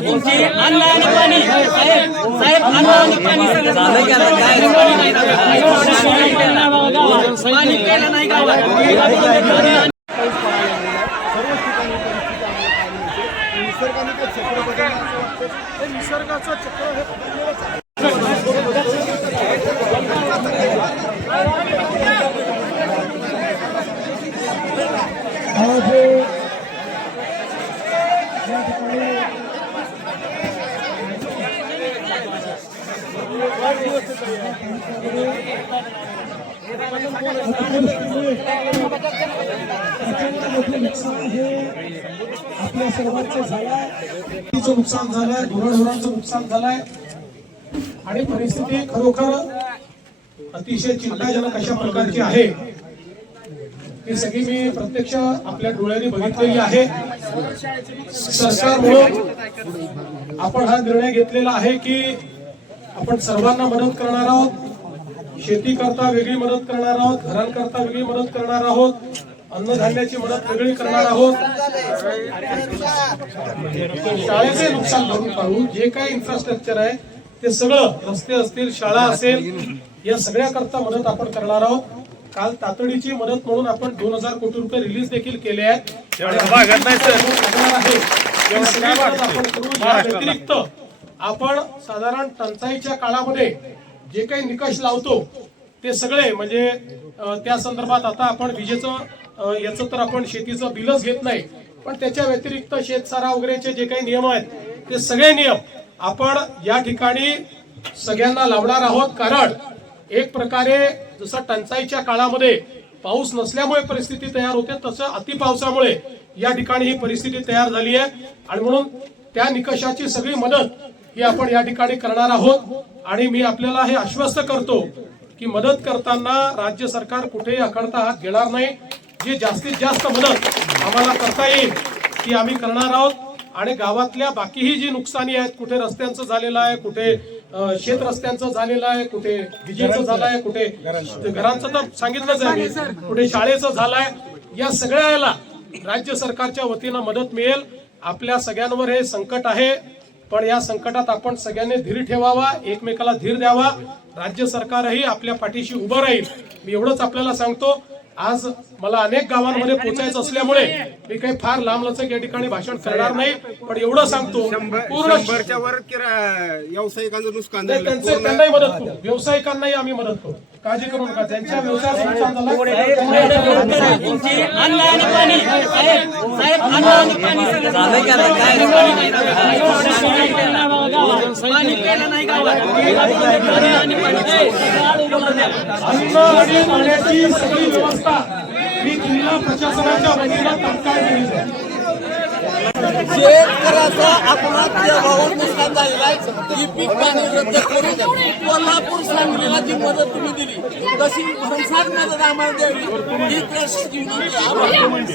तुमची अन्न आणि पाणी. साहेब साहेब अन्न आणि पाणी सगळं पाणी केलं नाही गावात. हे निसर्गाचं चक्र हे बदललेलंच आहे मोठं आपल्या सर्वांचं झालंय. नुकसान झालंय गुराढोरांचं नुकसान झालंय. आणि परिस्थिती खरोखर अतिशय चिंताजनक अशा प्रकारची आहे. ही सगळी मी प्रत्यक्ष आपल्या डोळ्यांनी बघितलेली आहे. सरकारमुळे आपण हा निर्णय घेतलेला आहे की आपण सर्वांना मदत करणार आहोत. शेती करता वेगळी मदत करणार आहोत. घरांकरता वेगळी मदत करणार आहोत. अन्नधान्याची मदत वेगळी करणार आहोत. शाळेचे नुकसान भरून काढू जे काही इन्फ्रास्ट्रक्चर आहे ते सगळं रस्ते असतील शाळा असेल या सगळ्याकरता मदत आपण करणार आहोत. काल तातडीची मदत म्हणून आपण दोन हजार कोटी रुपये रिलीज देखील केले आहेत. व्यतिरिक्त आपण साधारण टंचाईच्या काळामध्ये जे काही निकष लावतो ते सगळे म्हणजे त्या संदर्भात आता आपण विजेचं याचं तर आपण शेतीचं बिलच घेत नाही पण त्याच्या व्यतिरिक्त शेतसारा वगैरेचे जे काही नियम आहेत ते सगळे नियम आपण या ठिकाणी सगळ्यांना लावणार आहोत. कारण एक प्रकारे जसं टंचाईच्या काळामध्ये पाऊस नसल्यामुळे परिस्थिती तयार होते तसं अतिपावसामुळे या ठिकाणी ही परिस्थिती तयार झाली आहे. आणि म्हणून त्या निकषाची सगळी मदत ही आपण या ठिकाणी करणार आहोत. आणि मी आपल्याला हे आश्वस्त करतो की मदत करताना राज्य सरकार कुठेही अखडता हात घेणार नाही. जी जास्तीत जास्त मदत आम्हाला करता येईल ती आम्ही करणार आहोत. आणि गावातल्या बाकीही जी नुकसानी आहेत कुठे रस्त्यांचं झालेलं आहे कुठे शेत रस्त्यांचं झालेलं आहे कुठे विजेचं झालं आहे कुठे घरांचं. तर सांगितलंच आहे. कुठे शाळेचं झालंय या सगळ्या याला राज्य सरकारच्या वतीनं मदत मिळेल. आपल्या सगळ्यांवर हे संकट आहे. पण या संकटात आपण सगळ्यांनी धीर ठेवावा एकमेकाला धीर द्यावा. राज्य सरकारही आपल्या पाठीशी उभं राहील. मी एवढंच आपल्याला सांगतो आज मला अनेक गावांमध्ये पोचायचं असल्यामुळे मी काही फार लांब लचक या ठिकाणी भाषण करणार नाही पण एवढं सांगतो पूर्ण त्यांनाही मदत करू. व्यावसायिकांनाही आम्ही मदत करू. काळजी करू नका. त्यांच्या व्यवसायाचं नुकसान झालं तुमची अन्न आणि पाणी. साहेब साहेब अन्न आणि पाणी सगळं पाणी केलं नाही गावात. अन्न आणि पाणी अन्न आणि पाण्याची सगळी व्यवस्था जिल्हा प्रशासनाच्या वतीनं शेतकऱ्याचा आत्महत्या भाऊन नुकसान झालेला आहे. ही पीक पाणी रद्द करून कोल्हापूर सांगलीला जी मदत तुम्ही दिली. तशी भरमसाठ मदत आम्हाला द्यावी. ही प्रशासनाची विनंती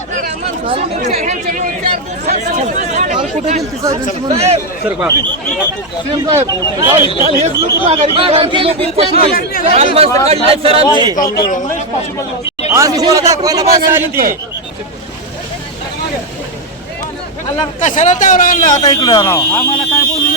आभार. चांगलं काम केलं तुम्ही सगळ्यांनी खूप अभिनंदन बहुत अच्छा काम चांगलं काम. आज तुम्हाला दाखवायला बस आली ती कशाला त्यावर आणला आता इकडे आम्हाला काय बोलू